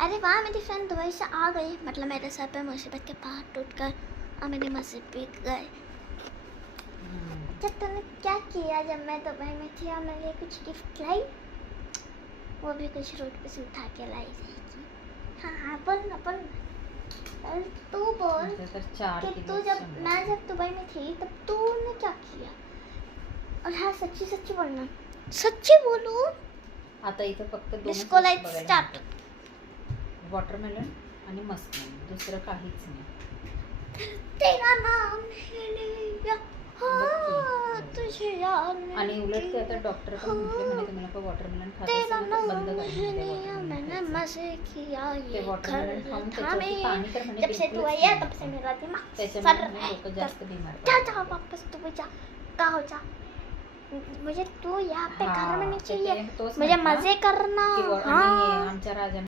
अरे वाह, मेरी friend Dubai से आ गई, मतलब मेरे सर पे मुसीबत के पहाड़ टूट कर और मेरी मस्जिद भी गए। जब तूने क्या किया जब मैं दुबई में थी और मेरे लिए कुछ गिफ्ट लाई, वो भी कुछ रोड पे से उठा के लाई जाएगी। हाँ बोल ना तू बोल कि तू जब दुबई में थी तब तूने क्या किया। और हाँ सच्ची सच्ची बोलना, सच्ची बोलू। आता इथं फक्त डिस्को लाइट स्टार्ट। वॉटरमेलन आणि मस्कमेलन, दुसरं काहीच नाही. तेरा नाम लिया, हाँ तुझे याद नहीं. आणि उलट ते आता डॉक्टर पण म्हटले म्हणे तुम्हाला का वॉटरमेलन खात असेल तर बंद करा. मैंने मजे किया ते ये वॉटरमेलन खाऊन घर त्याच्यावरती पाणी तर म्हणे जब से तू आई है तब से मेरा दिमाग त्याच्यामुळे लोक जास्त बिमार जा पडतात. वापस तू जा, का हो जा. मुझे तू यहाँ पे घर में नहीं ते चाहिए, तोच मुझे म्हटला मजे करना. की हाँ आमच्या राजा